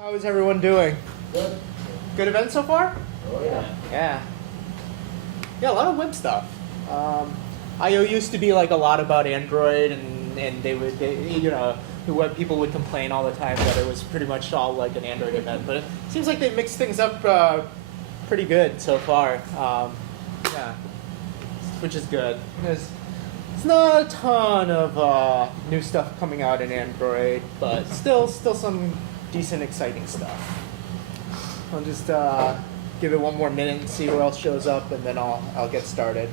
How is everyone doing? Good. Good event so far? Oh yeah. Yeah. Yeah, a lot of web stuff. I/O used to be like a lot about Android, and the web people would complain all the time that it was pretty much all like an Android event. But it seems like they mixed things up pretty good so far. Yeah, which is good. There's not a ton of new stuff coming out in Android, but still some decent, exciting stuff. I'll just give it one more minute and see who else shows up, and then I'll get started.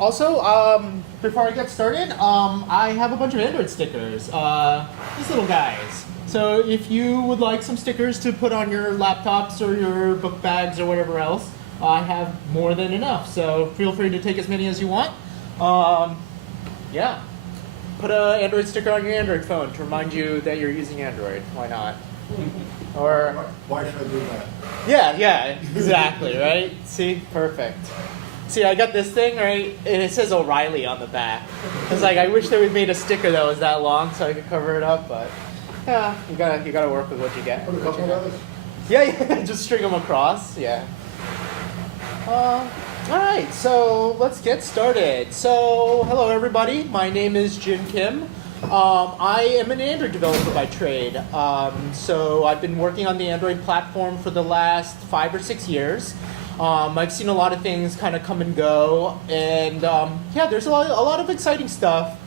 Also, before I get started, I have a bunch of Android stickers. These little guys. So if you would like some stickers to put on your laptops or your book bags or whatever else, I have more than enough. So feel free to take as many as you want. Yeah. Put an Android sticker on your Android phone to remind you that you're using Android. Why not? Or why should I do that? yeah, exactly, right? See, perfect. See, I got this thing, right, and it says O'Reilly on the back. It's like, I wish they would made a sticker that was that long so I could cover it up, but yeah, you gotta work with what you get. Put a couple of others. Yeah, just string them across, yeah. All right, so let's get started. So, hello everybody, my name is Jin Kim. I am an Android developer by trade. So I've been working on the Android platform for the last 5 or 6 years. I've seen a lot of things kind of come and go, and yeah, there's a lot of exciting stuff.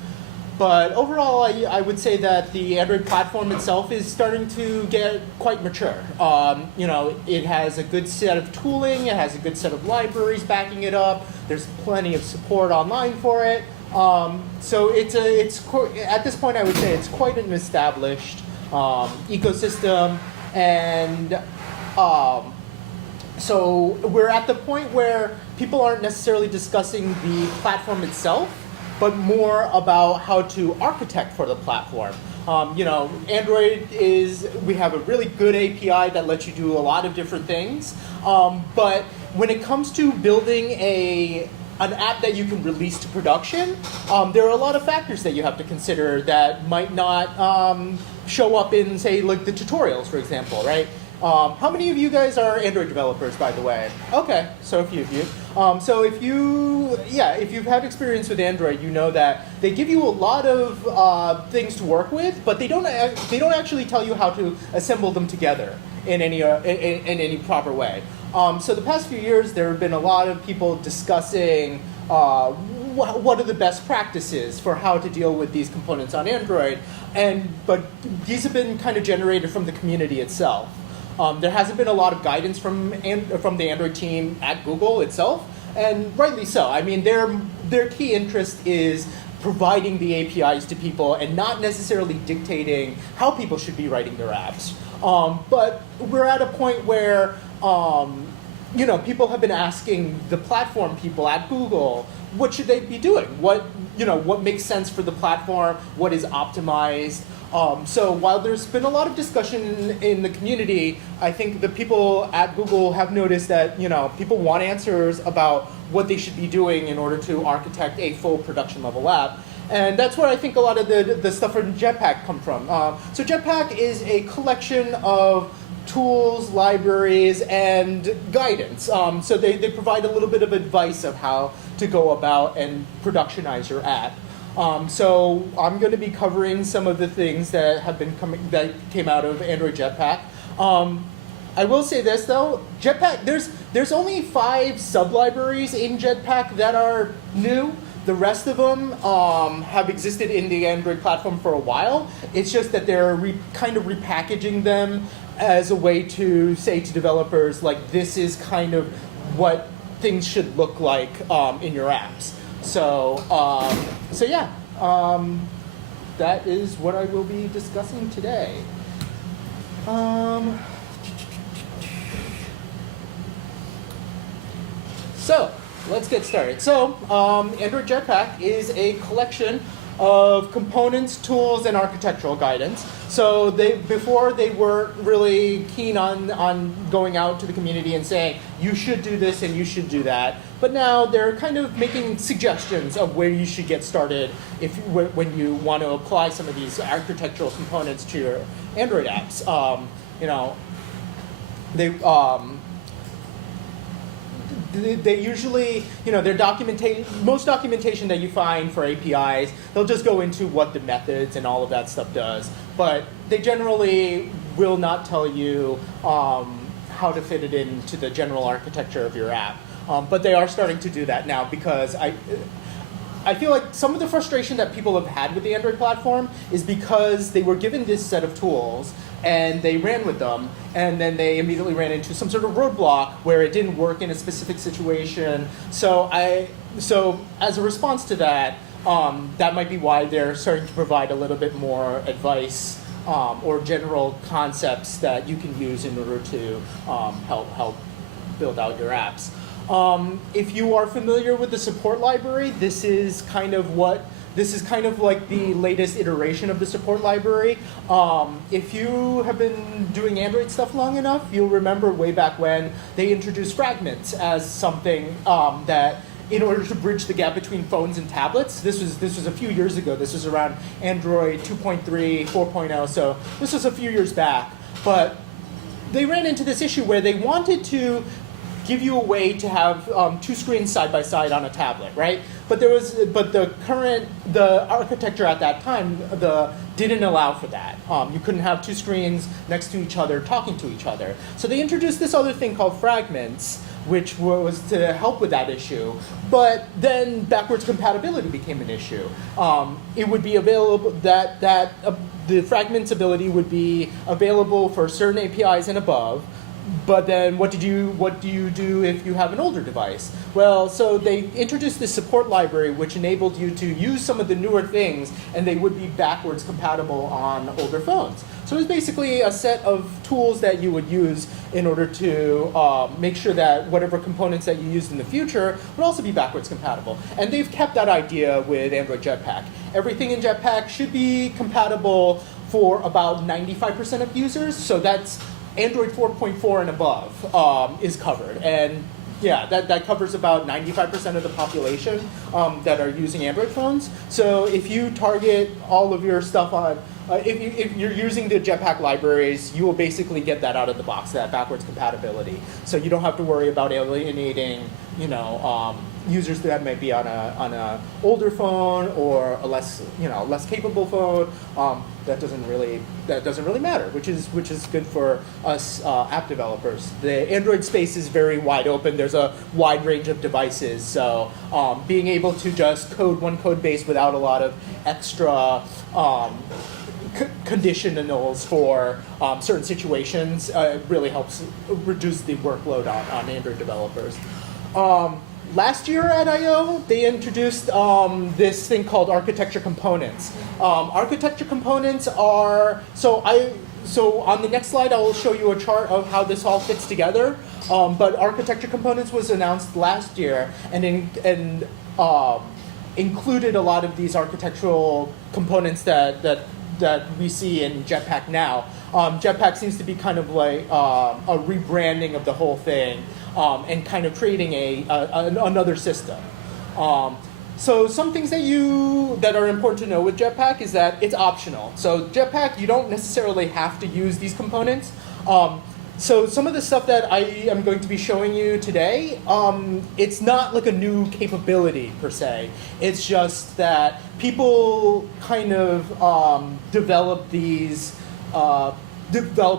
But overall, I would say that the Android platform itself is starting to get quite mature. It has a good set of tooling, it has a good set of libraries backing it up. There's plenty of support online for it. So it's at this point, I would say it's quite an established ecosystem, and so we're at the point where people aren't necessarily discussing the platform itself, but more about how to architect for the platform. Android we have a really good API that lets you do a lot of different things, but when it comes to building an app that you can release to production, there are a lot of factors that you have to consider that might not show up in, say, like the tutorials, for example, right? How many of you guys are Android developers, by the way? Okay, so a few of you. So if you've had experience with Android, you know that they give you a lot of things to work with, but they don't actually tell you how to assemble them together in any proper way. So the past few years, there have been a lot of people discussing what are the best practices for how to deal with these components on Android, but these have been kind of generated from the community itself. There hasn't been a lot of guidance from the Android team at Google itself, and rightly so. I mean, their key interest is providing the APIs to people and not necessarily dictating how people should be writing their apps. But we're at a point where people have been asking the platform people at Google, what should they be doing? What makes sense for the platform? What is optimized? So while there's been a lot of discussion in the community, I think the people at Google have noticed that people want answers about what they should be doing in order to architect a full production level app. And that's where I think a lot of the stuff from Jetpack come from. So Jetpack is a collection of tools, libraries, and guidance. So they provide a little bit of advice of how to go about and productionize your app. So I'm going to be covering some of the things that came out of Android Jetpack. I will say this though, Jetpack, there's only 5 sub-libraries in Jetpack that are new. The rest of them have existed in the Android platform for a while. It's just that they're kind of repackaging them as a way to say to developers, like, this is kind of what things should look like in your apps. So yeah, that is what I will be discussing today. So let's get started. So Android Jetpack is a collection of components, tools, and architectural guidance. So before they weren't really keen on going out to the community and saying, you should do this and you should do that. But now they're kind of making suggestions of where you should get started when you want to apply some of these architectural components to your Android apps. They usually, their most documentation that you find for APIs, they'll just go into what the methods and all of that stuff does. But they generally will not tell you how to fit it into the general architecture of your app. But they are starting to do that now, because I feel like some of the frustration that people have had with the Android platform is because they were given this set of tools and they ran with them, and then they immediately ran into some sort of roadblock where it didn't work in a specific situation. So as a response to that, that might be why they're starting to provide a little bit more advice or general concepts that you can use in order to help build out your apps. If you are familiar with the support library, this is kind of like the latest iteration of the support library. If you have been doing Android stuff long enough, you'll remember way back when they introduced fragments as something that, in order to bridge the gap between phones and tablets. This was a few years ago. This was around Android 2.3, 4.0, so this was a few years back. But they ran into this issue where they wanted to give you a way to have two screens side by side on a tablet, right? But the architecture at that time didn't allow for that. You couldn't have two screens next to each other talking to each other. So they introduced this other thing called fragments, which was to help with that issue. But then backwards compatibility became an issue. It would be available the fragments ability would be available for certain APIs and above. But then what do you do if you have an older device? Well, so they introduced this support library which enabled you to use some of the newer things, and they would be backwards compatible on older phones. So it was basically a set of tools that you would use in order to make sure that whatever components that you used in the future would also be backwards compatible. And they've kept that idea with Android Jetpack. Everything in Jetpack should be compatible for about 95% of users, so that's Android 4.4 and above is covered. And yeah, that covers about 95% of the population that are using Android phones. So if you target all of your stuff on, if you're using the Jetpack libraries, you will basically get that out of the box, that backwards compatibility. So you don't have to worry about alienating, users that might be on a older phone or a less capable phone. That doesn't really matter, which is good for us app developers. The Android space is very wide open. There's a wide range of devices, so being able to just code one code base without a lot of extra conditionals for certain situations really helps reduce the workload on Android developers. Last year at I/O, they introduced this thing called architecture components. Architecture components are, so on the next slide I'll show you a chart of how this all fits together. But architecture components was announced last year and included a lot of these architectural components that we see in Jetpack now. Jetpack seems to be kind of like a rebranding of the whole thing and kind of creating another system. So some things that are important to know with Jetpack is that it's optional. So Jetpack, you don't necessarily have to use these components. So some of the stuff that I am going to be showing you today, it's not like a new capability per se. It's just that people kind of developed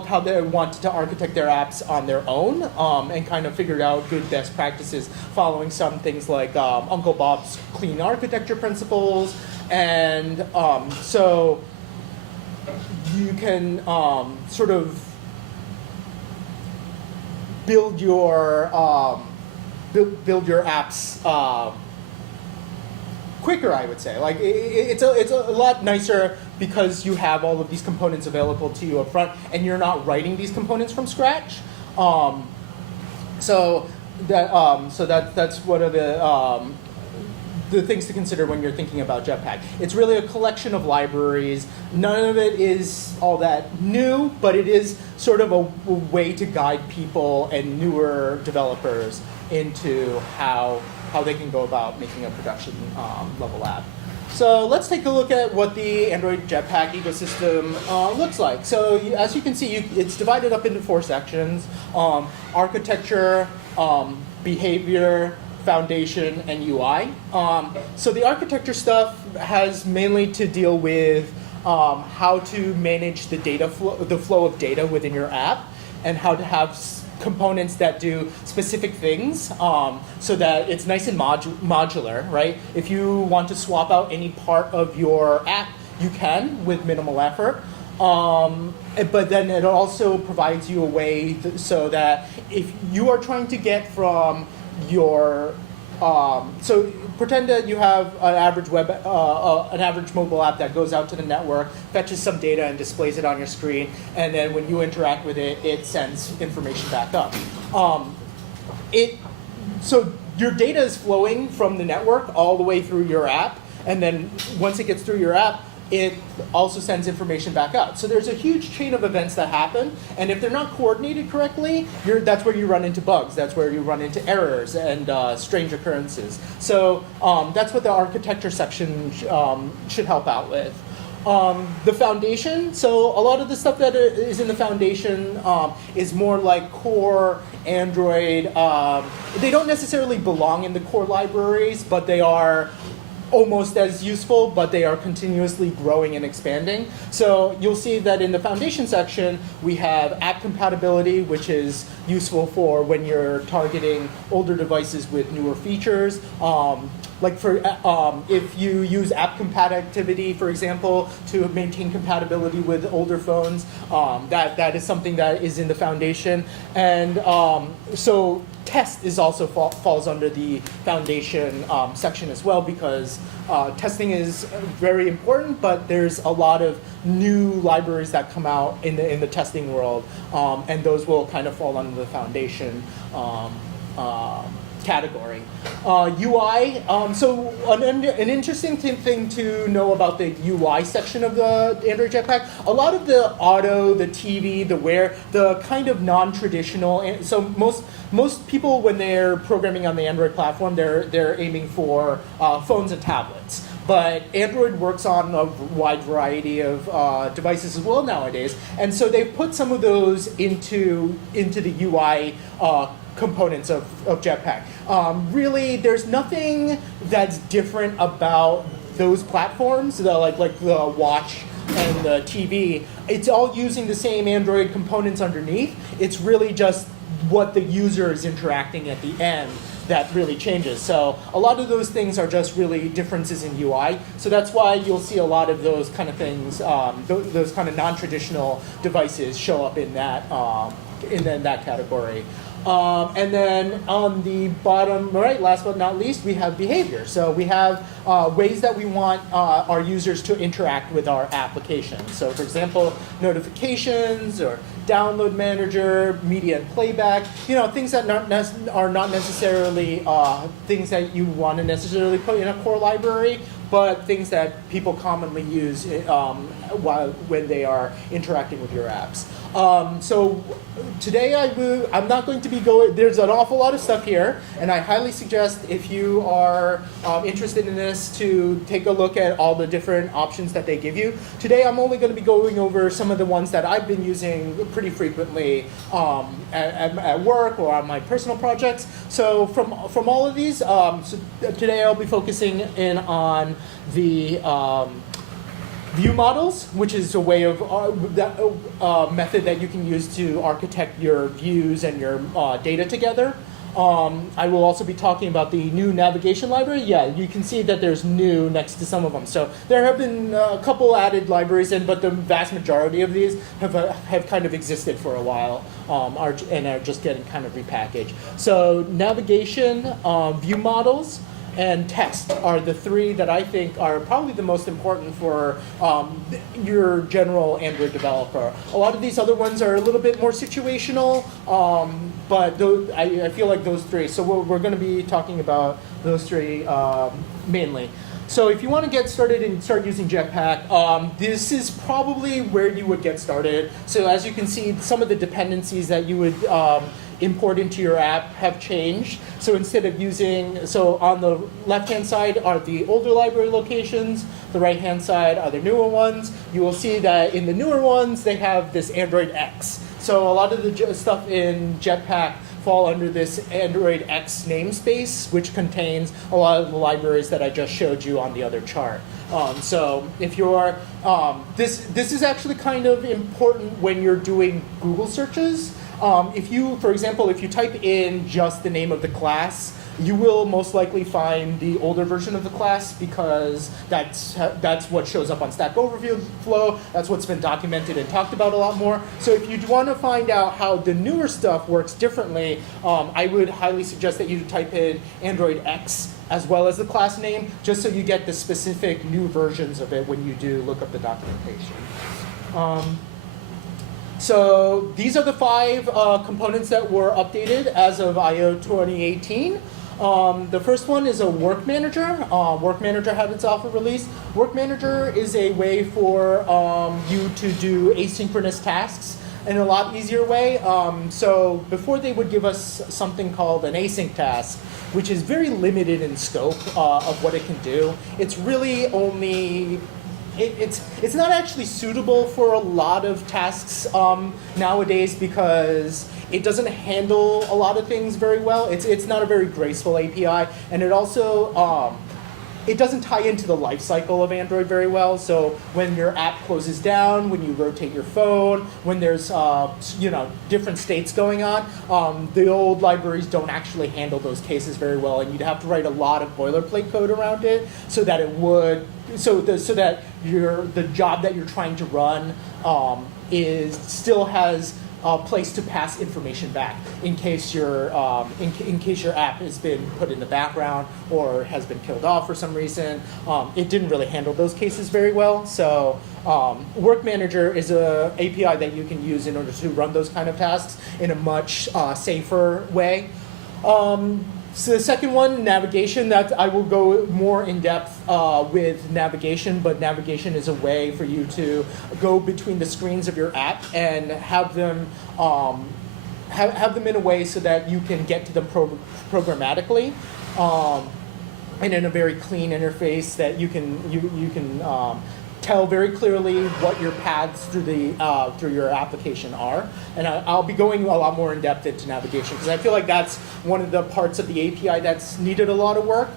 how they wanted to architect their apps on their own and kind of figured out good best practices following some things like Uncle Bob's clean architecture principles. And so you can sort of build your apps quicker, I would say. Like it's a lot nicer because you have all of these components available to you up front, and you're not writing these components from scratch. So that's one of the things to consider when you're thinking about Jetpack. It's really a collection of libraries. None of it is all that new, but it is sort of a way to guide people and newer developers into how they can go about making a production level app. So let's take a look at what the Android Jetpack ecosystem looks like. So as you can see, it's divided up into 4 sections: architecture, behavior, foundation, and UI. So the architecture stuff has mainly to deal with how to manage the flow of data within your app, and how to have components that do specific things so that it's nice and modular, right? If you want to swap out any part of your app, you can with minimal effort. But then it also provides you a way so that if you are trying to get from your so pretend that you have an average an average mobile app that goes out to the network, fetches some data and displays it on your screen, and then when you interact with it, it sends information back up. So your data is flowing from the network all the way through your app, and then once it gets through your app, it also sends information back out. So there's a huge chain of events that happen, and if they're not coordinated correctly, that's where you run into bugs. That's where you run into errors and strange occurrences. So that's what the architecture section should help out with. The foundation, so a lot of the stuff that is in the foundation is more like core Android. They don't necessarily belong in the core libraries, but they are almost as useful, but they are continuously growing and expanding. So you'll see that in the foundation section, we have app compatibility, which is useful for when you're targeting older devices with newer features. Like if you use app compatibility, for example, to maintain compatibility with older phones, that is something that is in the foundation. And so test is also falls under the foundation section as well, because testing is very important, but there's a lot of new libraries that come out in the testing world, and those will kind of fall under the foundation category. UI, so an interesting thing to know about the UI section of the Android Jetpack, a lot of the auto, the TV, the wear, the kind of non-traditional, so most people when they're programming on the Android platform, they're aiming for phones and tablets. But Android works on a wide variety of devices as well nowadays, and so they've put some of those into the UI components of Jetpack. Really, there's nothing that's different about those platforms, like the watch and the TV. It's all using the same Android components underneath. It's really just what the user is interacting at the end that really changes. So a lot of those things are just really differences in UI. So that's why you'll see a lot of those kind of things, those kind of non-traditional devices show up in that category. And then on the bottom right, last but not least, we have behavior. So we have ways that we want our users to interact with our application. So for example, notifications or download manager, media and playback, things that are not necessarily things that you want to necessarily put in a core library, but things that people commonly use when they are interacting with your apps. So today I'm not going to be going, there's an awful lot of stuff here, and I highly suggest if you are interested in this to take a look at all the different options that they give you. Today I'm only going to be going over some of the ones that I've been using pretty frequently at work or on my personal projects. So from all of these, so today I'll be focusing in on the view models, which is a way of method that you can use to architect your views and your data together. I will also be talking about the new navigation library. Yeah, you can see that there's new next to some of them. So there have been a couple added libraries in, but the vast majority of these have kind of existed for a while and are just getting kind of repackaged. So navigation, view models, and text are the three that I think are probably the most important for your general Android developer. A lot of these other ones are a little bit more situational, but I feel like those three. So we're going to be talking about those three mainly. So if you want to get started and start using Jetpack, this is probably where you would get started. So as you can see, some of the dependencies that you would import into your app have changed. So instead of using, so on the left-hand side are the older library locations, the right-hand side are the newer ones. You will see that in the newer ones, they have this Android X. So a lot of the stuff in Jetpack fall under this Android X namespace, which contains a lot of the libraries that I just showed you on the other chart. So if you're, this is actually kind of important when you're doing Google searches. If you, for example, if you type in just the name of the class, you will most likely find the older version of the class because that's what shows up on Stack Overview flow. That's what's been documented and talked about a lot more. So if you want to find out how the newer stuff works differently, I would highly suggest that you type in Android X as well as the class name, just so you get the specific new versions of it when you do look up the documentation. So these are the 5 components that were updated as of I/O 2018. The first one is a Work Manager. Work Manager had its alpha release. Work Manager is a way for you to do asynchronous tasks in a lot easier way. So before they would give us something called an async task, which is very limited in scope of what it can do. It's really only it's not actually suitable for a lot of tasks nowadays because it doesn't handle a lot of things very well. It's not a very graceful API, and it also it doesn't tie into the life cycle of Android very well. So when your app closes down, when you rotate your phone, when there's different states going on, the old libraries don't actually handle those cases very well, and you'd have to write a lot of boilerplate code around it so that it would so that the job that you're trying to run still has a place to pass information back in case your app has been put in the background or has been killed off for some reason. It didn't really handle those cases very well. So Work Manager is an API that you can use in order to run those kind of tasks in a much safer way. So the second one, navigation, that I will go more in depth with navigation, but navigation is a way for you to go between the screens of your app and have them in a way so that you can get to them programmatically and in a very clean interface that you can tell very clearly what your paths through your application are. And I'll be going a lot more in depth into navigation because I feel like that's one of the parts of the API that's needed a lot of work.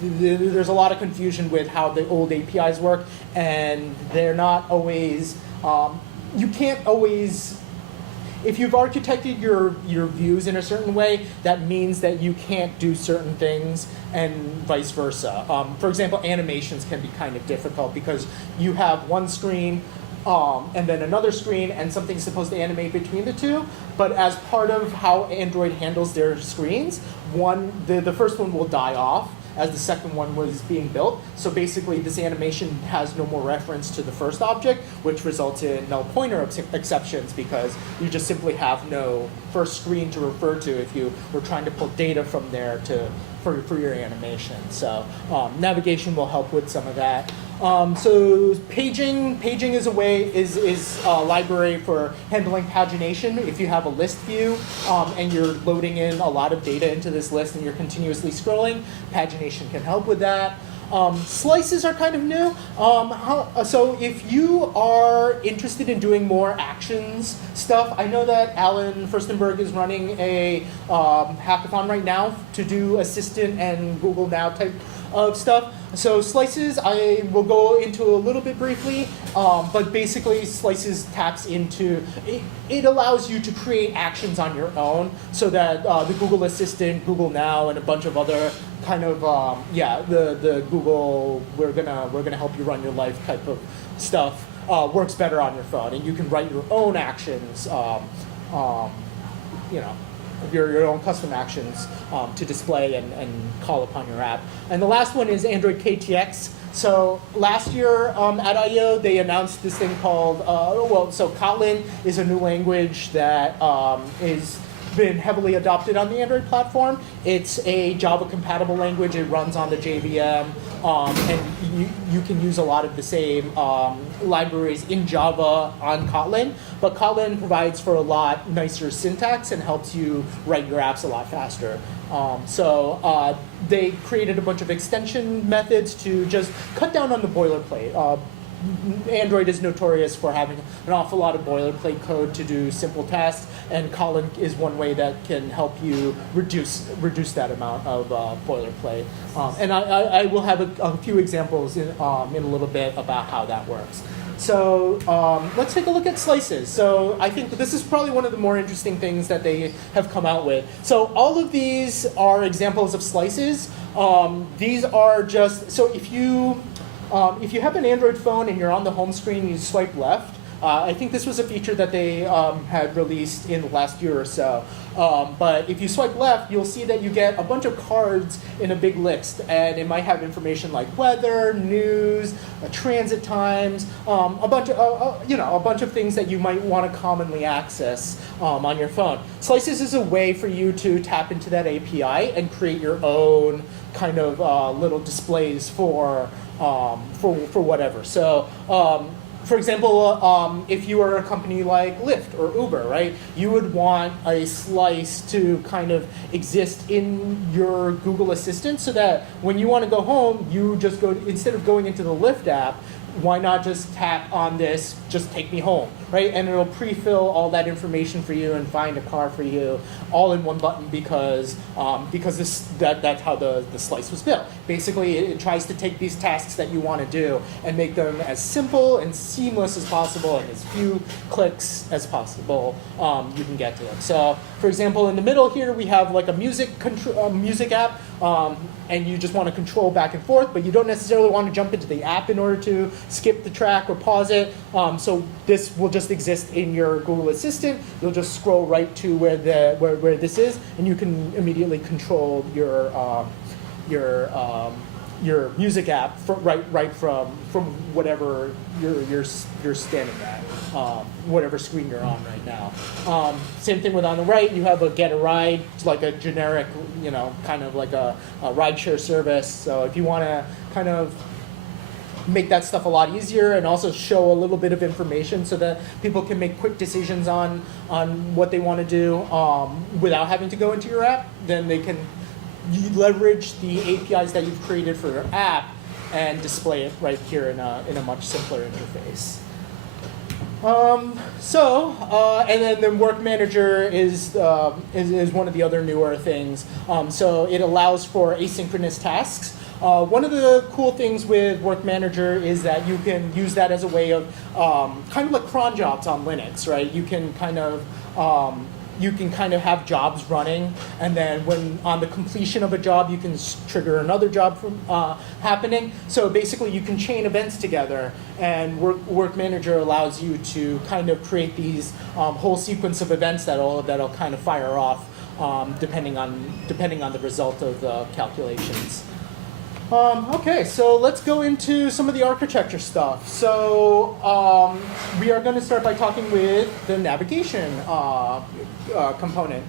There's a lot of confusion with how the old APIs work, and they're not always, you can't always, if you've architected your views in a certain way, that means that you can't do certain things and vice versa. For example, animations can be kind of difficult because you have one screen and then another screen and something's supposed to animate between the two. But as part of how Android handles their screens, the first one will die off as the second one was being built. So basically this animation has no more reference to the first object, which results in null pointer exceptions because you just simply have no first screen to refer to if you were trying to pull data from there for your animation. So navigation will help with some of that. So paging is a library for handling pagination. If you have a list view and you're loading in a lot of data into this list and you're continuously scrolling, pagination can help with that. Slices are kind of new. So if you are interested in doing more actions stuff, I know that Alan Furstenberg is running a hackathon right now to do Assistant and Google Now type of stuff. So slices, I will go into a little bit briefly, but basically slices taps into, it allows you to create actions on your own so that the Google Assistant, Google Now, and a bunch of other kind of, the Google, we're gonna help you run your life type of stuff works better on your phone. And you can write your own actions, your own custom actions to display and call upon your app. And the last one is Android KTX. So last year at I/O, they announced this thing called, so Kotlin is a new language that is been heavily adopted on the Android platform. It's a Java compatible language. It runs on the JVM, and you can use a lot of the same libraries in Java on Kotlin, but Kotlin provides for a lot nicer syntax and helps you write your apps a lot faster. So they created a bunch of extension methods to just cut down on the boilerplate. Android is notorious for having an awful lot of boilerplate code to do simple tasks, and Kotlin is one way that can help you reduce that amount of boilerplate. And I will have a few examples in a little bit about how that works. So let's take a look at slices. So I think this is probably one of the more interesting things that they have come out with. So all of these are examples of slices. These are just, so if you have an Android phone and you're on the home screen and you swipe left, I think this was a feature that they had released in the last year or so. But if you swipe left, you'll see that you get a bunch of cards in a big list, and it might have information like weather, news, transit times, a bunch of things that you might want to commonly access on your phone. Slices is a way for you to tap into that API and create your own kind of little displays for whatever. So. For example, if you were a company like Lyft or Uber, right, you would want a slice to kind of exist in your Google Assistant so that when you want to go home, you just go, instead of going into the Lyft app, why not just tap on this, just take me home, right? And it'll pre-fill all that information for you and find a car for you all in one button because that's how the slice was built. Basically, it tries to take these tasks that you want to do and make them as simple and seamless as possible and as few clicks as possible you can get to them. So, for example, in the middle here, we have like a music app, and you just want to control back and forth, but you don't necessarily want to jump into the app in order to skip the track or pause it. So this will just exist in your Google Assistant. You'll just scroll right to where this is, and you can immediately control your music app right from whatever you're standing at, whatever screen you're on right now. Same thing with on the right, you have a get a ride, it's like a generic, kind of like a rideshare service. So if you want to kind of make that stuff a lot easier and also show a little bit of information so that people can make quick decisions on what they want to do without having to go into your app, then they can leverage the APIs that you've created for your app and display it right here in a much simpler interface. And then the Work Manager is one of the other newer things. So it allows for asynchronous tasks. One of the cool things with Work Manager is that you can use that as a way of kind of like cron jobs on Linux, right? You can kind of have jobs running, and then when on the completion of a job, you can trigger another job from happening. So basically, you can chain events together, and Work Manager allows you to kind of create these whole sequence of events that'll kind of fire off depending on the result of the calculations. Okay, so let's go into some of the architecture stuff. So we are going to start by talking with the navigation component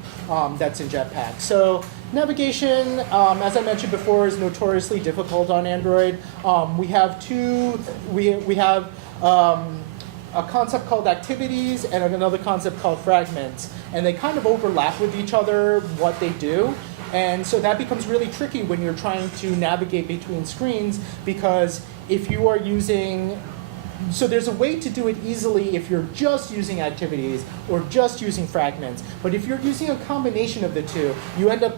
that's in Jetpack. So navigation, as I mentioned before, is notoriously difficult on Android. We have a concept called activities and another concept called fragments, and they kind of overlap with each other, what they do. And so that becomes really tricky when you're trying to navigate between screens, because if you are using, so there's a way to do it easily if you're just using activities or just using fragments. But if you're using a combination of the two, you end up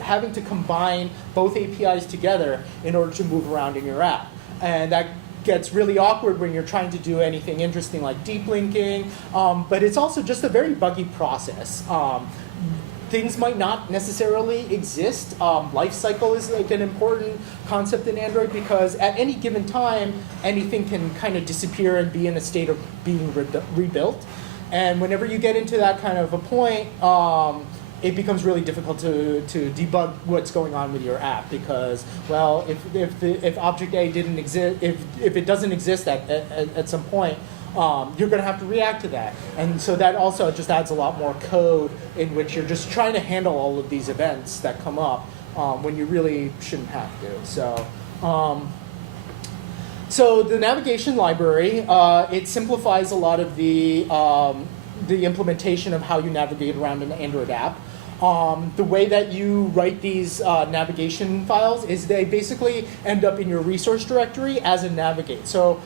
having to combine both APIs together in order to move around in your app. And that gets really awkward when you're trying to do anything interesting like deep linking, but it's also just a very buggy process. Things might not necessarily exist. Life cycle is like an important concept in Android, because at any given time, anything can kind of disappear and be in a state of being rebuilt. And whenever you get into that kind of a point, it becomes really difficult to debug what's going on with your app because, well, if object A didn't exist, if it doesn't exist at some point, you're going to have to react to that. And so that also just adds a lot more code in which you're just trying to handle all of these events that come up when you really shouldn't have to. So the navigation library, it simplifies a lot of the implementation of how you navigate around an Android app. The way that you write these navigation files is they basically end up in your resource directory as a navigate. So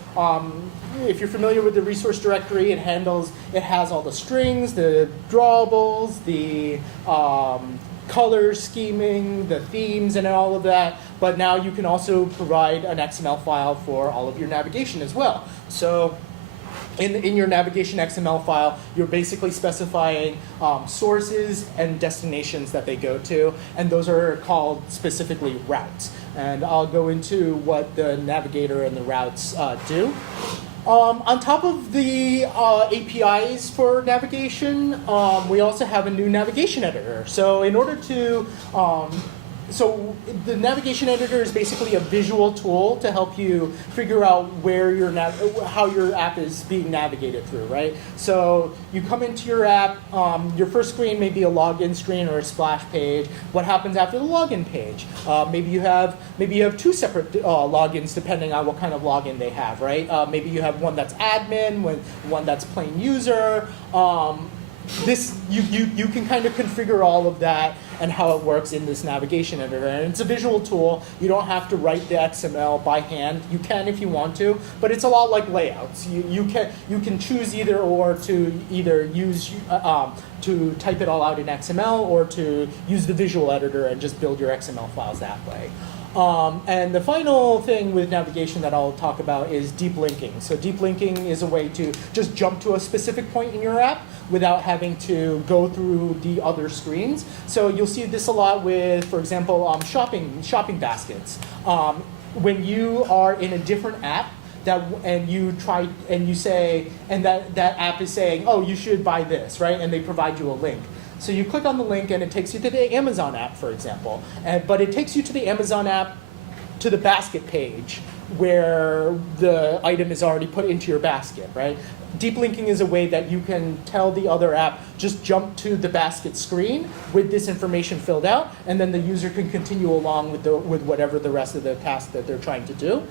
if you're familiar with the resource directory, it has all the strings, the drawables, the color scheming, the themes, and all of that. But now you can also provide an XML file for all of your navigation as well. So in your navigation XML file, you're basically specifying sources and destinations that they go to, and those are called specifically routes. And I'll go into what the navigator and the routes do. On top of the APIs for navigation, we also have a new navigation editor. So in order to so the navigation editor is basically a visual tool to help you figure out where how your app is being navigated through, right? So you come into your app, your first screen may be a login screen or a splash page. What happens after the login page? Maybe you have two separate logins depending on what kind of login they have, right? Maybe you have one that's admin, one that's plain user. You can kind of configure all of that and how it works in this navigation editor. And it's a visual tool. You don't have to write the XML by hand. You can if you want to, but it's a lot like layouts. You can choose either or to either use to type it all out in XML or to use the visual editor and just build your XML files that way. And the final thing with navigation that I'll talk about is deep linking. So deep linking is a way to just jump to a specific point in your app without having to go through the other screens. So you'll see this a lot with, for example, shopping baskets. When you are in a different app, that app is saying, oh, you should buy this, right? And they provide you a link. So you click on the link and it takes you to the Amazon app, for example. But it takes you to the Amazon app to the basket page where the item is already put into your basket, right? Deep linking is a way that you can tell the other app, just jump to the basket screen with this information filled out, and then the user can continue along with whatever the rest of the task that they're trying to do.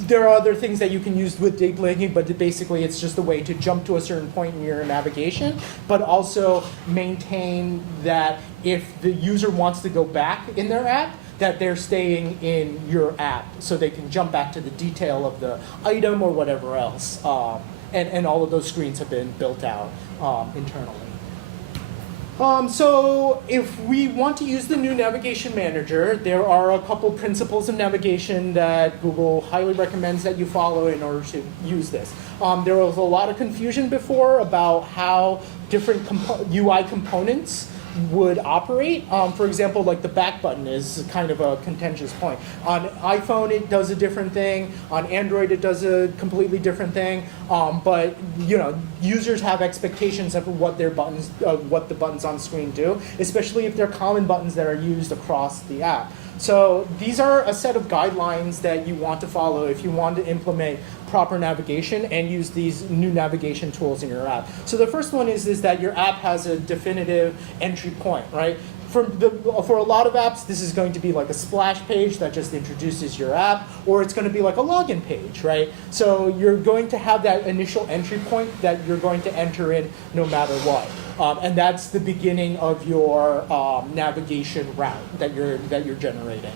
There are other things that you can use with deep linking, but basically it's just a way to jump to a certain point in your navigation, but also maintain that if the user wants to go back in their app, that they're staying in your app so they can jump back to the detail of the item or whatever else. And all of those screens have been built out internally. So if we want to use the new navigation manager, there are a couple principles of navigation that Google highly recommends that you follow in order to use this. There was a lot of confusion before about how different UI components would operate. For example, like the back button is kind of a contentious point. On iPhone, it does a different thing. On Android, it does a completely different thing. But users have expectations of what the buttons on screen do, especially if they're common buttons that are used across the app. So these are a set of guidelines that you want to follow if you want to implement proper navigation and use these new navigation tools in your app. So the first one is that your app has a definitive entry point, right? For a lot of apps, this is going to be like a splash page that just introduces your app, or it's going to be like a login page, right? So you're going to have that initial entry point that you're going to enter in no matter what. And that's the beginning of your navigation route that you're generating.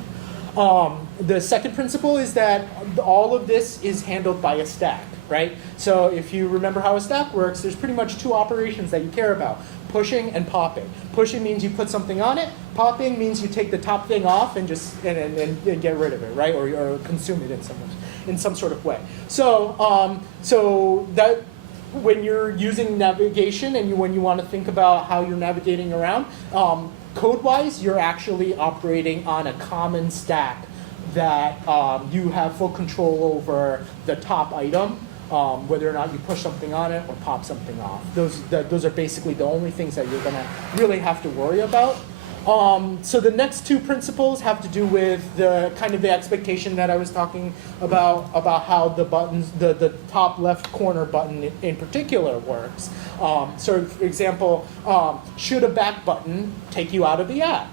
The second principle is that all of this is handled by a stack, right? So if you remember how a stack works, there's pretty much two operations that you care about: pushing and popping. Pushing means you put something on it. Popping means you take the top thing off and just and get rid of it, right? Or consume it in some sort of way. So so that when you're using navigation and when you want to think about how you're navigating around, code-wise, you're actually operating on a common stack that you have full control over the top item whether or not you push something on it or pop something off. Those are basically the only things that you're going to really have to worry about. So the next two principles have to do with the kind of the expectation that I was talking about how the buttons, the top left corner button in particular works. So for example, should a back button take you out of the app?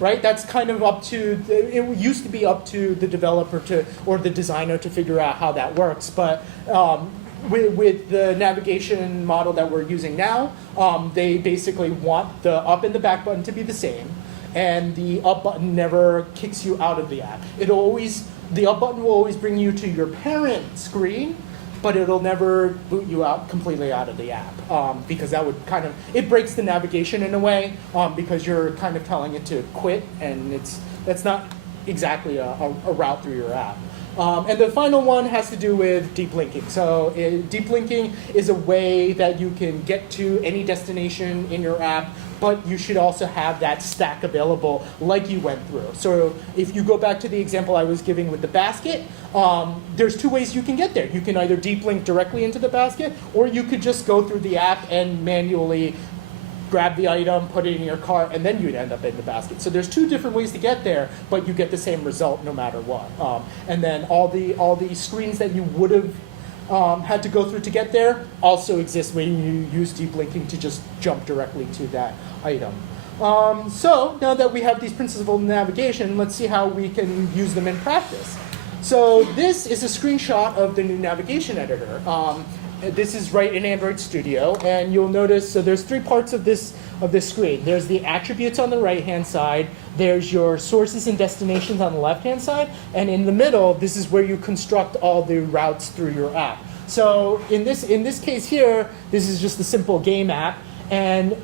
Right? That's kind of up to, it used to be up to the developer or the designer to figure out how that works. But with the navigation model that we're using now, they basically want the up and the back button to be the same. And the up button never kicks you out of the app. The up button will always bring you to your parent screen, but it'll never boot you out completely out of the app, because that would kind of, it breaks the navigation in a way, because you're kind of telling it to quit, and that's not exactly a route through your app. And the final one has to do with deep linking. So deep linking is a way that you can get to any destination in your app, but you should also have that stack available like you went through. So if you go back to the example I was giving with the basket, there's two ways you can get there. You can either deep link directly into the basket, or you could just go through the app and manually grab the item, put it in your cart, and then you'd end up in the basket. So there's two different ways to get there, but you get the same result no matter what. And then all the screens that you would have had to go through to get there also exist when you use deep linking to just jump directly to that item. So now that we have these principles of navigation, let's see how we can use them in practice. So this is a screenshot of the new navigation editor. This is right in Android Studio, and you'll notice, so there's three parts of this screen. There's the attributes on the right-hand side, there's your sources and destinations on the left-hand side, and in the middle, this is where you construct all the routes through your app. So in this case here, this is just a simple game app, and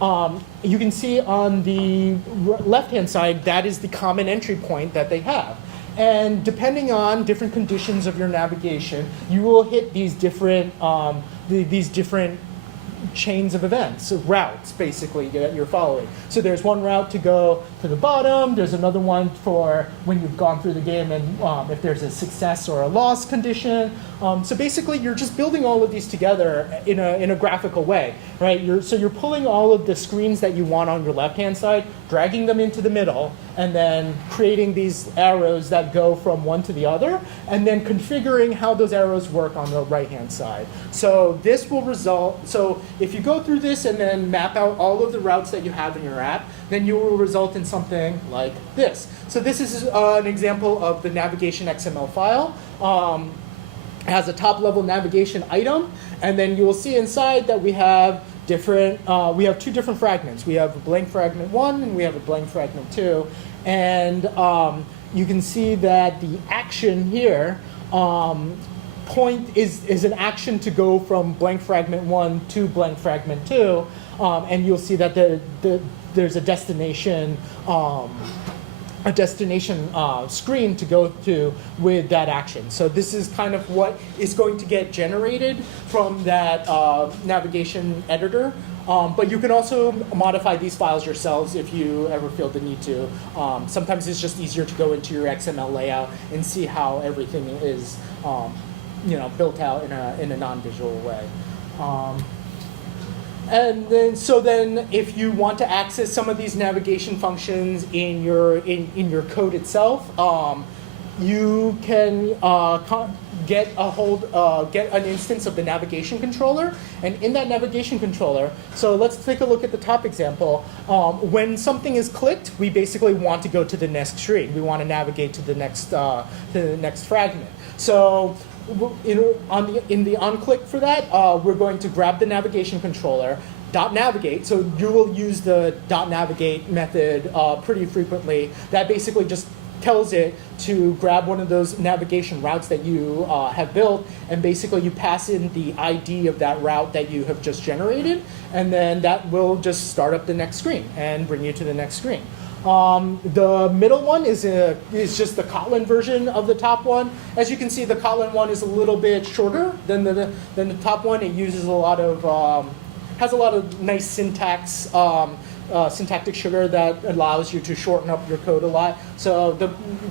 you can see on the left-hand side, that is the common entry point that they have. And depending on different conditions of your navigation, you will hit these different chains of events, routes basically that you're following. So there's one route to go to the bottom, there's another one for when you've gone through the game and if there's a success or a loss condition. So basically you're just building all of these together in a graphical way, right? So you're pulling all of the screens that you want on your left-hand side, dragging them into the middle, and then creating these arrows that go from one to the other, and then configuring how those arrows work on the right-hand side. So this will result, so if you go through this and then map out all of the routes that you have in your app, then you will result in something like this. So this is an example of the navigation XML file. It has a top-level navigation item, and then you will see inside that we have we have two different fragments. We have a blank fragment 1 and we have a blank fragment 2. And you can see that the action here point is an action to go from blank fragment 1 to blank fragment 2. And you'll see that there's a destination screen to go to with that action. So this is kind of what is going to get generated from that navigation editor. But you can also modify these files yourselves if you ever feel the need to. Sometimes it's just easier to go into your XML layout and see how everything is built out in a non-visual way. And then, if you want to access some of these navigation functions in your code itself, you can get an instance of the navigation controller, and in that navigation controller, so let's take a look at the top example. When something is clicked, we basically want to go to the next screen. We want to navigate to the next fragment. So in the onClick for that, we're going to grab the navigation controller, .navigate, so you will use the .navigate method pretty frequently. That basically just tells it to grab one of those navigation routes that you have built, and basically you pass in the ID of that route that you have just generated, and then that will just start up the next screen and bring you to the next screen. The middle one is just the Kotlin version of the top one. As you can see, the Kotlin one is a little bit shorter than the top one. It uses a lot of has a lot of nice syntax. Syntactic sugar that allows you to shorten up your code a lot. So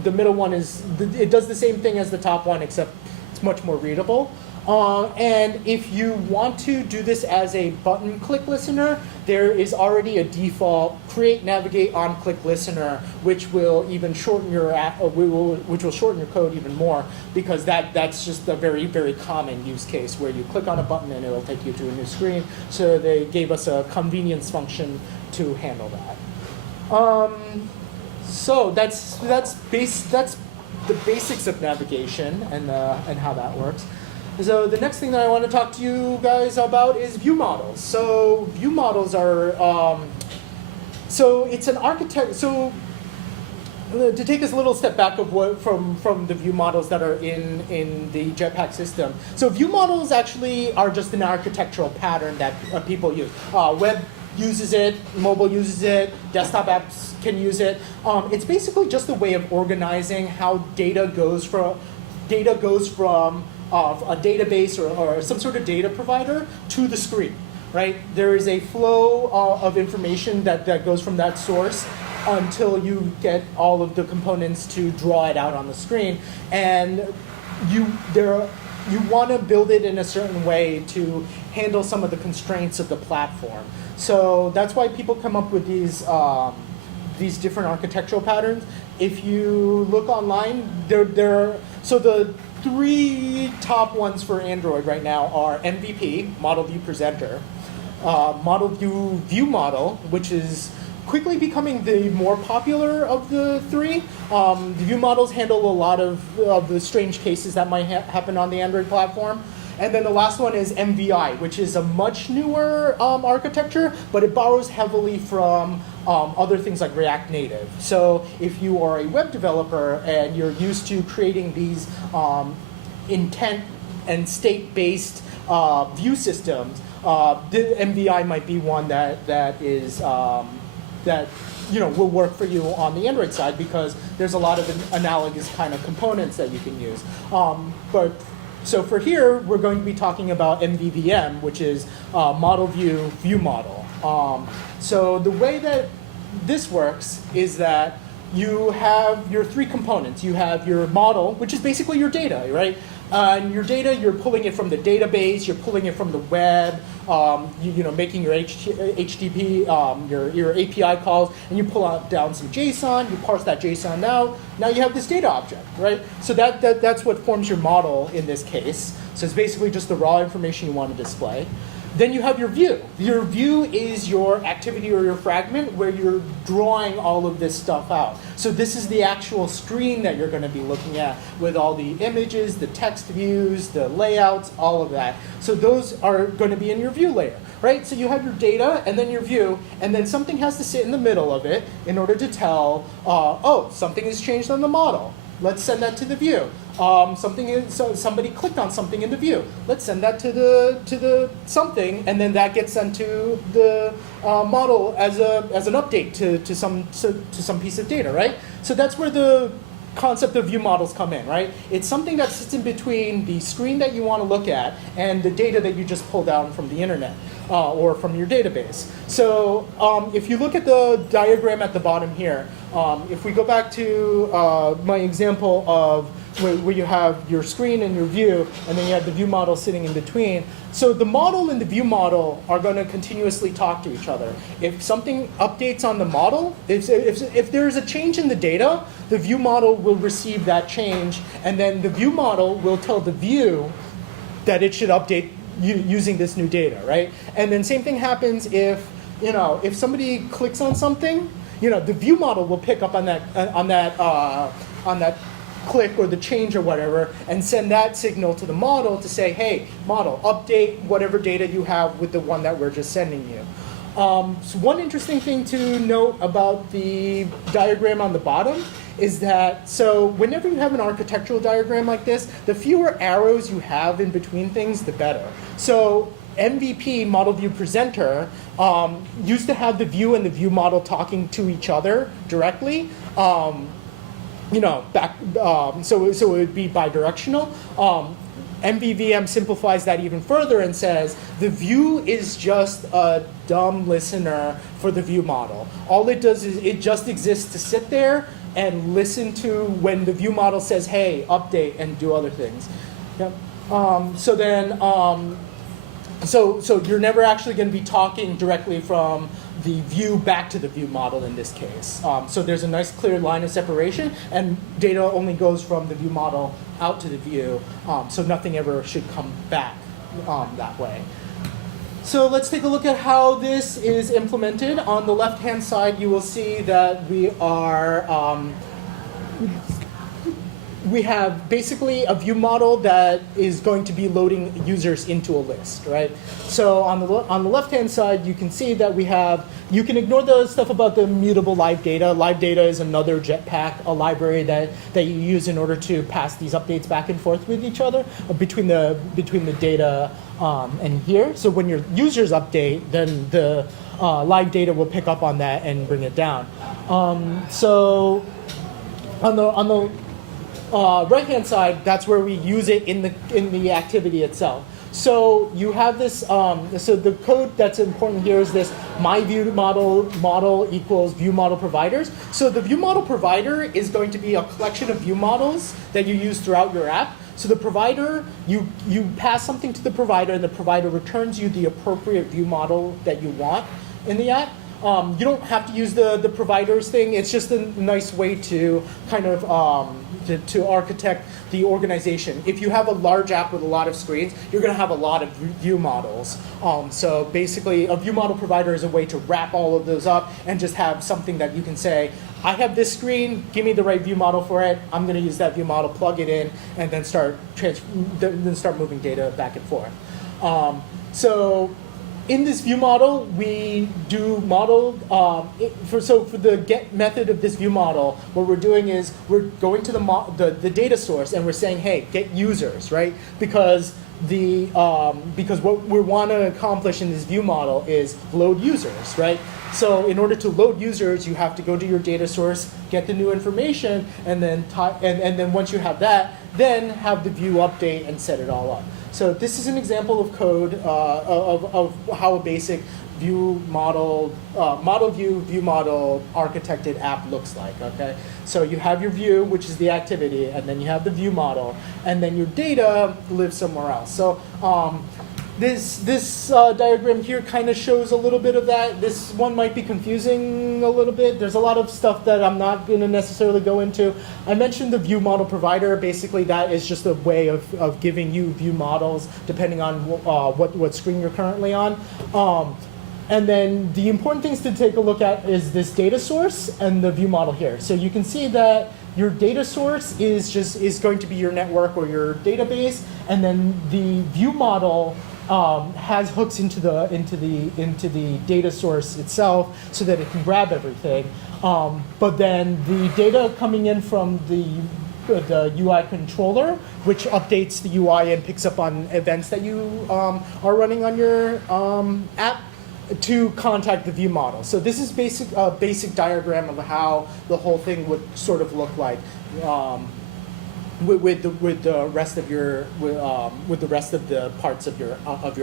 the middle one it does the same thing as the top one, except it's much more readable. And if you want to do this as a button click listener, there is already a default create, navigate, on click listener, which will even shorten your which will shorten your code even more, because that's just a very, very common use case where you click on a button and it'll take you to a new screen. So they gave us a convenience function to handle that. So that's the basics of navigation and how that works. So the next thing that I want to talk to you guys about is view models. So view models are, so it's an architect, so to take us a little step back of what from the view models that are in the Jetpack system. So view models actually are just an architectural pattern that people use. Web uses it, mobile uses it, desktop apps can use it. It's basically just a way of organizing how data goes from a database or some sort of data provider to the screen, right? There is a flow of information that goes from that source until you get all of the components to draw it out on the screen. And you want to build it in a certain way to handle some of the constraints of the platform. So that's why people come up with these different architectural patterns. If you look online, so the three top ones for Android right now are MVP, Model View Presenter, Model View ViewModel, which is quickly becoming the more popular of the three. The view models handle a lot of the strange cases that might happen on the Android platform. And then the last one is MVI, which is a much newer architecture, but it borrows heavily from other things like React Native. So if you are a web developer and you're used to creating these intent and state-based view systems, the MVI might be one that will work for you on the Android side, because there's a lot of analogous kind of components that you can use. So for here, we're going to be talking about MVVM, which is Model View View Model. So the way that this works is that you have your three components. You have your model, which is basically your data, right? And your data, you're pulling it from the database, you're pulling it from the web, making your HTTP, your API calls, and you pull out down some JSON, you parse that JSON out. Now you have this data object, right? So that's what forms your model in this case. So it's basically just the raw information you want to display. Then you have your view. Your view is your activity or your fragment where you're drawing all of this stuff out. So this is the actual screen that you're going to be looking at with all the images, the text views, the layouts, all of that. So those are going to be in your view layer, right? So you have your data and then your view, and then something has to sit in the middle of it in order to tell, something has changed on the model. Let's send that to the view. Somebody clicked on something in the view. Let's send that to the something, and then that gets sent to the model as an update to some piece of data, right? So that's where the concept of view models come in, right? It's something that sits in between the screen that you want to look at and the data that you just pulled down from the internet or from your database. So if you look at the diagram at the bottom here, if we go back to my example of where you have your screen and your view, and then you have the view model sitting in between. So the model and the view model are going to continuously talk to each other. If something updates on the model, if there is a change in the data, the view model will receive that change, and then the view model will tell the view that it should update using this new data, right? And then same thing happens if somebody clicks on something, the view model will pick up on that click or the change or whatever, and send that signal to the model to say, hey, model, update whatever data you have with the one that we're just sending you. So one interesting thing to note about the diagram on the bottom is that, so whenever you have an architectural diagram like this, the fewer arrows you have in between things, the better. So MVP, Model View Presenter, used to have the view and the view model talking to each other directly. So it would be bidirectional. MVVM simplifies that even further and says the view is just a dumb listener for the view model. All it does is it just exists to sit there and listen to when the view model says, hey, update, and do other things. Yep. So then, so you're never actually going to be talking directly from the view back to the view model in this case. So there's a nice clear line of separation, and data only goes from the view model out to the view, so nothing ever should come back that way. So let's take a look at how this is implemented. On the left-hand side, you will see that we have basically a view model that is going to be loading users into a list, right? So on the left-hand side, you can see that you can ignore the stuff about the mutable live data. Live data is another Jetpack, a library that you use in order to pass these updates back and forth with each other, between the data and here. So when your users update, then the live data will pick up on that and bring it down. So on the right-hand side, that's where we use it in the activity itself. So you have this. So the code that's important here is this: my view model equals view model providers. So the view model provider is going to be a collection of view models that you use throughout your app. So the provider, you pass something to the provider, and the provider returns you the appropriate view model that you want in the app. You don't have to use the providers thing. It's just a nice way to kind of to architect the organization. If you have a large app with a lot of screens, you're going to have a lot of view models. So basically, a view model provider is a way to wrap all of those up and just have something that you can say, I have this screen, give me the right view model for it. I'm going to use that view model, plug it in, and then start moving data back and forth. So in this view model, we do model, for the get method of this view model, what we're doing is we're going to the data source and we're saying, hey, get users, right? Because what we want to accomplish in this view model is load users, right? So in order to load users, you have to go to your data source, get the new information, and then once you have that, then have the view update and set it all up. So this is an example of code of how a basic view model, view model architected app looks like, okay? So you have your view, which is the activity, and then you have the view model, and then your data lives somewhere else. So this diagram here kind of shows a little bit of that. This one might be confusing a little bit. There's a lot of stuff that I'm not going to necessarily go into. I mentioned the view model provider. Basically, that is just a way of giving you view models depending on what screen you're currently on. And then the important things to take a look at is this data source and the view model here. So you can see that your data source is going to be your network or your database, and then the view model has hooks into the data source itself so that it can grab everything. But then the data coming in from the UI controller, which updates the UI and picks up on events that you are running on your app, to contact the view model. So this is basic diagram of how the whole thing would sort of look like with the rest of the parts of your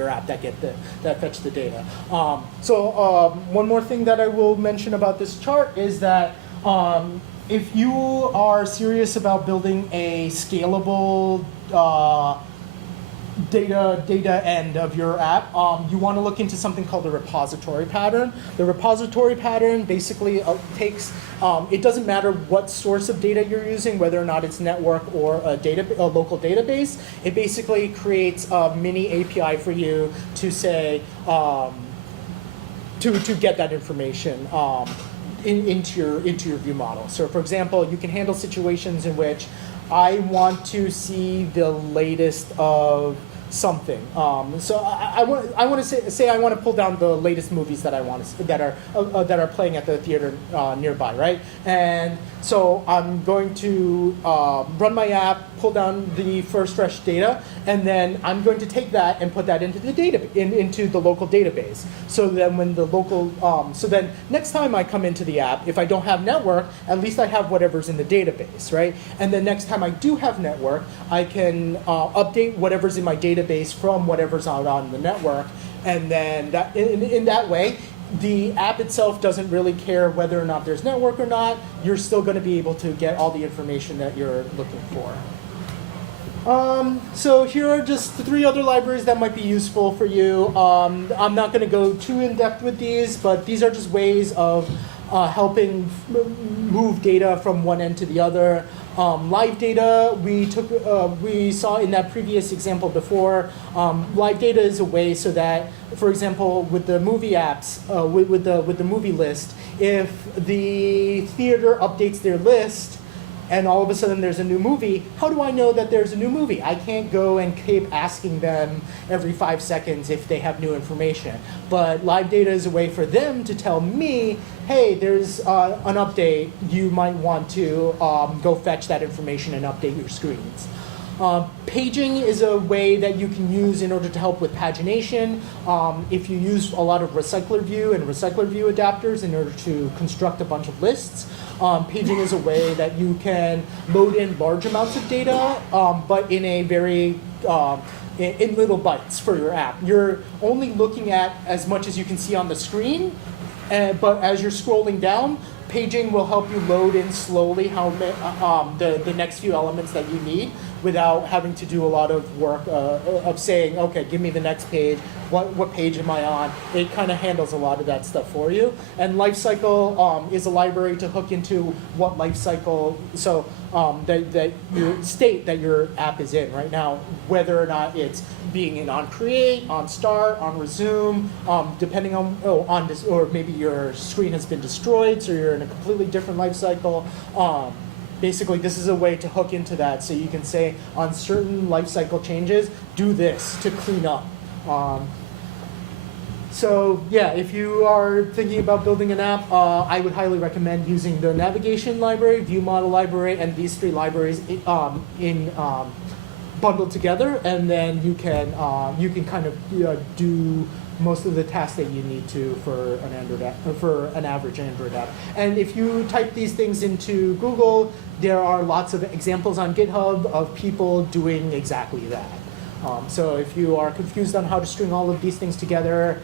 app that fetch the data. So one more thing that I will mention about this chart is that if you are serious about building a scalable data end of your app, you want to look into something called the repository pattern. The repository pattern basically takes, it doesn't matter what source of data you're using, whether or not it's network or a local database. It basically creates a mini API for you to say, to get that information into your view model. So for example, you can handle situations in which I want to see the latest of something. So I want to say I want to pull down the latest movies that I want to that are playing at the theater nearby, right? And so I'm going to run my app, pull down the first fresh data, and then I'm going to take that and put that into the into the local database. So then when the local so then next time I come into the app, if I don't have network, at least I have whatever's in the database, right? And then next time I do have network, I can update whatever's in my database from whatever's out on the network, and then that, in that way, the app itself doesn't really care whether or not there's network or not. You're still going to be able to get all the information that you're looking for. So here are just the 3 other libraries that might be useful for you. I'm not going to go too in depth with these, but these are just ways of helping move data from one end to the other. Live data, we saw in that previous example before. Live data is a way so that, for example, with the movie apps, with the movie list, if the theater updates their list, and all of a sudden there's a new movie, how do I know that there's a new movie? I can't go and keep asking them every 5 seconds if they have new information. But live data is a way for them to tell me, hey, there's an update. You might want to go fetch that information and update your screens. Paging is a way that you can use in order to help with pagination. If you use a lot of recycler view and recycler view adapters in order to construct a bunch of lists, paging is a way that you can load in large amounts of data, but in a very in little bytes for your app. You're only looking at as much as you can see on the screen, but as you're scrolling down, paging will help you load in slowly the next few elements that you need without having to do a lot of work of saying, okay, give me the next page, what page am I on? It kind of handles a lot of that stuff for you. And lifecycle is a library to hook into what lifecycle, so that your state that your app is in right now, whether or not it's being in on create, on start, on resume, depending on this, or maybe your screen has been destroyed, so you're in a completely different lifecycle. Basically, this is a way to hook into that, so you can say on certain lifecycle changes, do this to clean up. So yeah, if you are thinking about building an app, I would highly recommend using the navigation library, ViewModel library, and these 3 libraries bundled together, and then you can kind of do most of the tasks that you need to for an Android app, or for an average Android app. And if you type these things into Google, there are lots of examples on GitHub of people doing exactly that. So if you are confused on how to string all of these things together,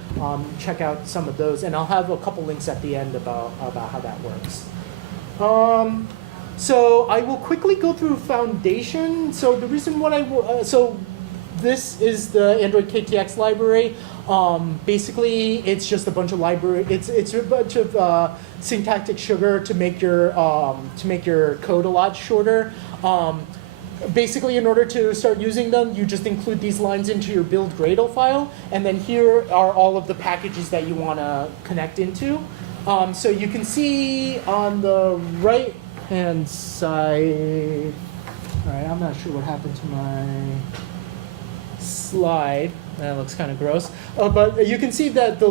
check out some of those, and I'll have a couple links at the end about how that works. So I will quickly go through Foundation. So the reason what so this is the Android KTX library. Basically, it's just a bunch of library. It's a bunch of syntactic sugar to make your code a lot shorter. Basically, in order to start using them, you just include these lines into your build Gradle file, and then here are all of the packages that you want to connect into. So you can see on the right-hand side. All right, I'm not sure what happened to my slide. That looks kind of gross. But you can see that the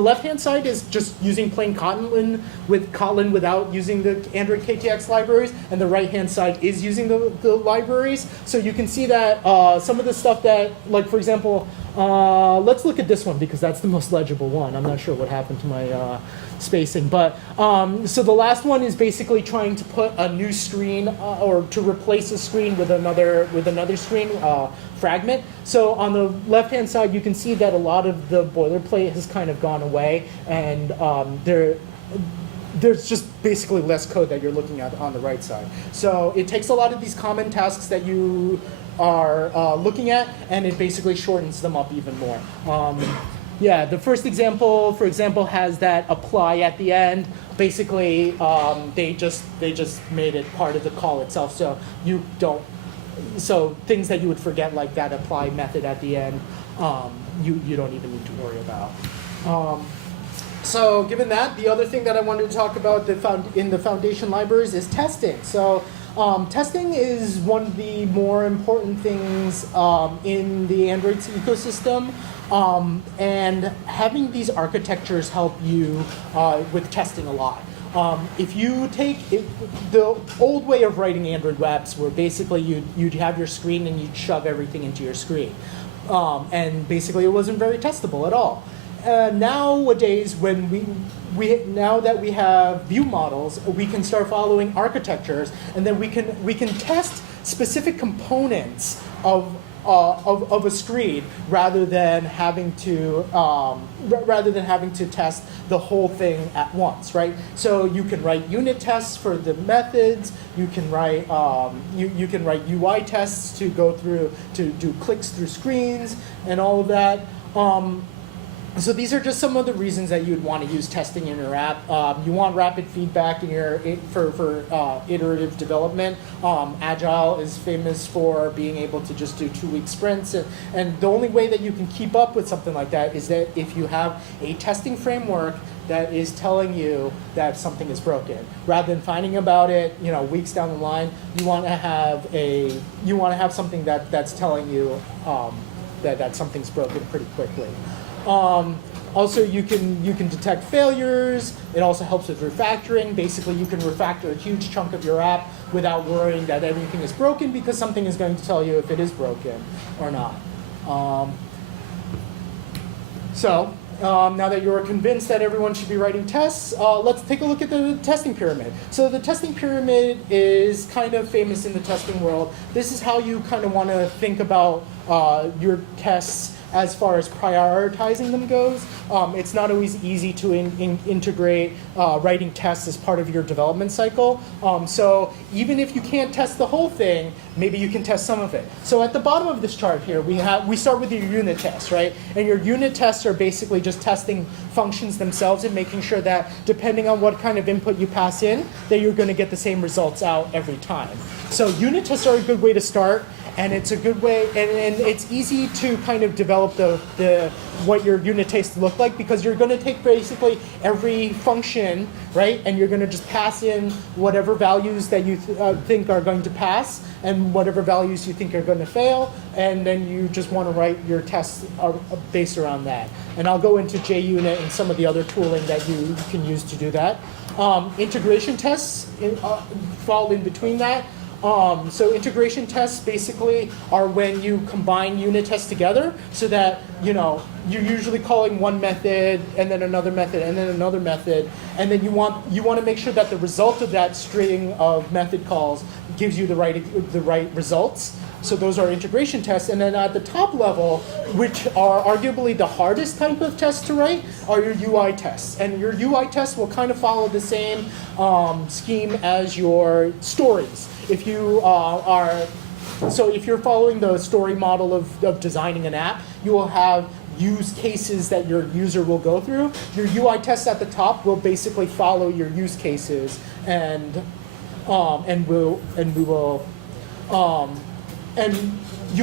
left-hand side is just using plain Kotlin without using the Android KTX libraries, and the right-hand side is using the libraries. So you can see that some of the stuff that, like for example, let's look at this one because that's the most legible one. I'm not sure what happened to my spacing, but so the last one is basically trying to put a new screen or to replace a screen with another screen fragment. So on the left-hand side, you can see that a lot of the boilerplate has kind of gone away, and there's just basically less code that you're looking at on the right side. So it takes a lot of these common tasks that you are looking at, and it basically shortens them up even more. Yeah, the first example, for example, has that apply at the end. Basically, they just made it part of the call itself, so you don't. So things that you would forget, like that apply method at the end, you don't even need to worry about. So given that, the other thing that I wanted to talk about in the Foundation libraries is testing. So testing is one of the more important things in the Android ecosystem. And having these architectures help you with testing a lot. If you take the old way of writing Android apps, where basically you'd have your screen and you'd shove everything into your screen, and basically it wasn't very testable at all. Nowadays, now that we have view models, we can start following architectures, and then we can test specific components of of a screen rather than having to test the whole thing at once, right? So you can write unit tests for the methods. You can write you can write UI tests to go through to do clicks through screens and all of that. So these are just some of the reasons that you'd want to use testing in your app. You want rapid feedback in your for iterative development. Agile is famous for being able to just do 2-week sprints, and the only way that you can keep up with something like that is that if you have a testing framework that is telling you that something is broken, rather than finding about it, weeks down the line. You want to have something that's telling you that something's broken pretty quickly. Also, you can detect failures. It also helps with refactoring. Basically, you can refactor a huge chunk of your app without worrying that everything is broken because something is going to tell you if it is broken or not. Now that you're convinced that everyone should be writing tests, let's take a look at the testing pyramid. So the testing pyramid is kind of famous in the testing world. This is how you kind of want to think about your tests as far as prioritizing them goes. It's not always easy to integrate writing tests as part of your development cycle. So even if you can't test the whole thing, maybe you can test some of it. So at the bottom of this chart here, we start with your unit tests, right? And your unit tests are basically just testing functions themselves and making sure that depending on what kind of input you pass in, that you're going to get the same results out every time. So unit tests are a good way to start. And it's a good way, and it's easy to kind of develop what your unit tests look like, because you're going to take basically every function, right, and you're going to just pass in whatever values that you think are going to pass and whatever values you think are going to fail, and then you just want to write your tests based around that. And I'll go into JUnit and some of the other tooling that you can use to do that. Integration tests fall in between that. So integration tests basically are when you combine unit tests together so that, you're usually calling one method and then another method and then another method, and then you want to make sure that the result of that string of method calls gives you the right results. So those are integration tests. And then at the top level, which are arguably the hardest type of tests to write, are your UI tests. And your UI tests will kind of follow the same scheme as your stories. If you if you're following the story model of designing an app, you will have use cases that your user will go through. Your UI tests at the top will basically follow your use cases, and you'll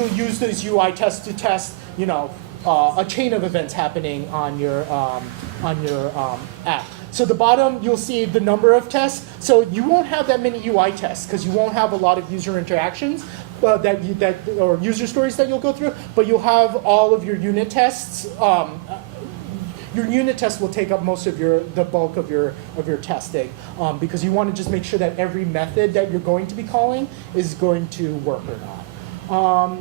use those UI tests to test, a chain of events happening on your app. So the bottom, you'll see the number of tests. So you won't have that many UI tests because you won't have a lot of user interactions or user stories that you'll go through. But you'll have all of your unit tests. Your unit tests will take up most of the bulk of your testing because you want to just make sure that every method that you're going to be calling is going to work or not.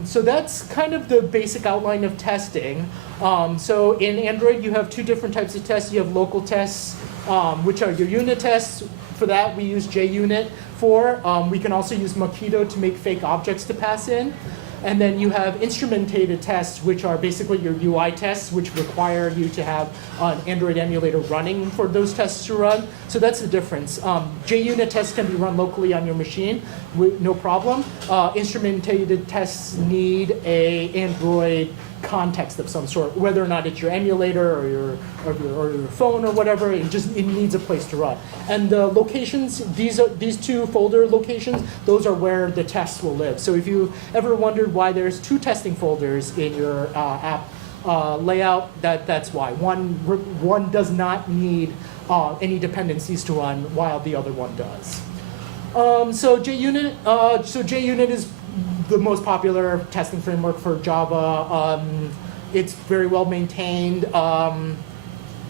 So that's kind of the basic outline of testing. So in Android, you have two different types of tests. You have local tests, which are your unit tests. For that, we use JUnit for. We can also use Mockito to make fake objects to pass in. And then you have instrumentated tests, which are basically your UI tests, which require you to have an Android emulator running for those tests to run. So that's the difference. JUnit tests can be run locally on your machine, no problem. Instrumentated tests need an Android context of some sort, whether or not it's your emulator or your phone or whatever. It needs a place to run. And the locations, these two folder locations, those are where the tests will live. So if you ever wondered why there's two testing folders in your app layout, that's why. One does not need any dependencies to run, while the other one does. So JUnit is the most popular testing framework for Java. It's very well maintained,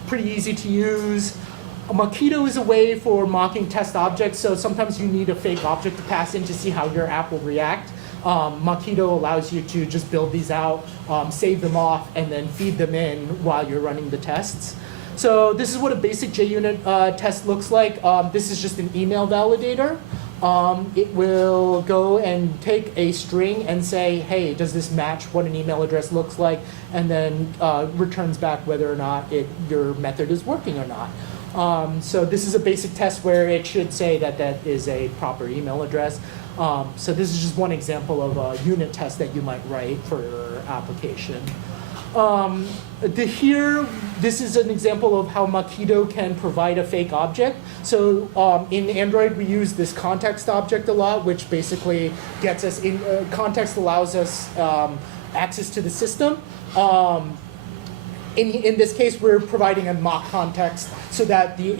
pretty easy to use. Mockito is a way for mocking test objects, so sometimes you need a fake object to pass in to see how your app will react. Mockito allows you to just build these out, save them off, and then feed them in while you're running the tests. So this is what a basic JUnit test looks like. This is just an email validator. it will go and take a string and say, hey, does this match what an email address looks like? And then returns back whether or not your method is working or not. So this is a basic test where it should say that that is a proper email address. So this is just one example of a unit test that you might write for your application. Here, this is an example of how Mockito can provide a fake object. So in Android, we use this context object a lot, which basically gets us in, context allows us access to the system. In this case, we're providing a mock context so that the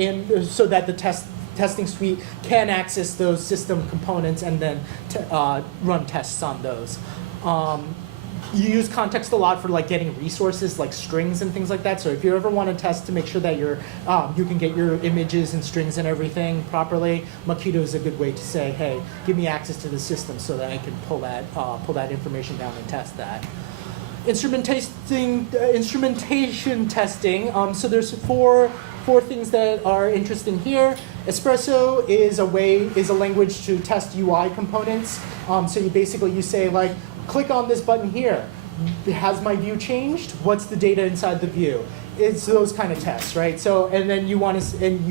testing suite can access those system components and then run tests on those. You use context a lot for like getting resources like strings and things like that. So if you ever want to test to make sure that you can get your images and strings and everything properly, Mockito is a good way to say, hey, give me access to the system so that I can pull that information down and test that. Instrumentation testing. So there's four things that are interesting here. Espresso is a language to test UI components. So you say like, click on this button here. Has my view changed? What's the data inside the view? It's those kind of tests, right? So, and then you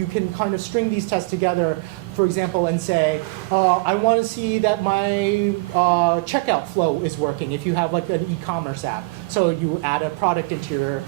can kind of string these tests together, for example, and say, I want to see that my checkout flow is working. If you have like an e-commerce app, so you add a product into your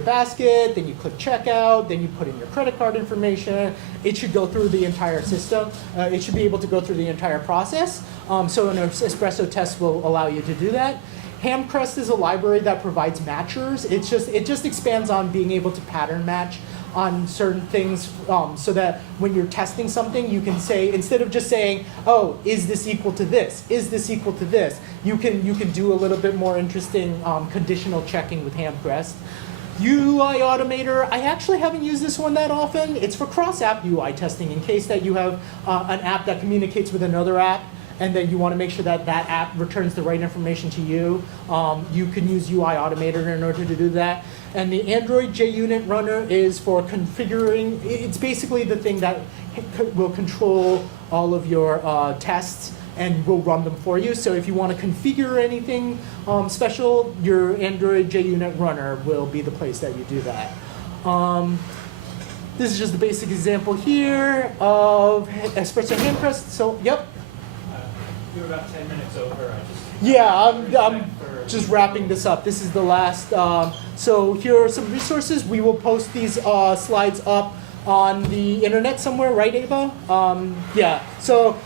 basket, then you click checkout, then you put in your credit card information. It should go through the entire system. It should be able to go through the entire process. So an espresso test will allow you to do that. Hamcrest is a library that provides matchers. It just expands on being able to pattern match on certain things, so that when you're testing something, you can say, instead of just saying, oh, is this equal to this? Is this equal to this? You can do a little bit more interesting conditional checking with Hamcrest. UI Automator, I actually haven't used this one that often. It's for cross-app UI testing in case that you have an app that communicates with another app, and then you want to make sure that that app returns the right information to you. You can use UI Automator in order to do that. And the Android JUnit runner is for configuring. It's basically the thing that will control all of your tests and will run them for you. So if you want to configure anything special, your Android JUnit runner will be the place that you do that. This is just a basic example here of Espresso Hamcrest. So, yep. You're about 10 minutes over. I'm just wrapping this up. This is the last. So here are some resources. We will post these slides up on the internet somewhere, right, Ava? Yeah. So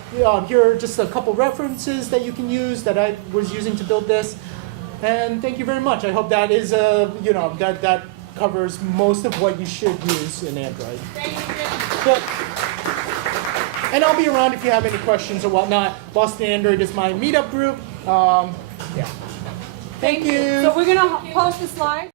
here are just a couple references that you can use that I was using to build this. And thank you very much. I hope that is that covers most of what you should use in Android. Thank you. And I'll be around if you have any questions or whatnot. Boston Android is my meetup group. Yeah. Thank you. So we're going to post the slide.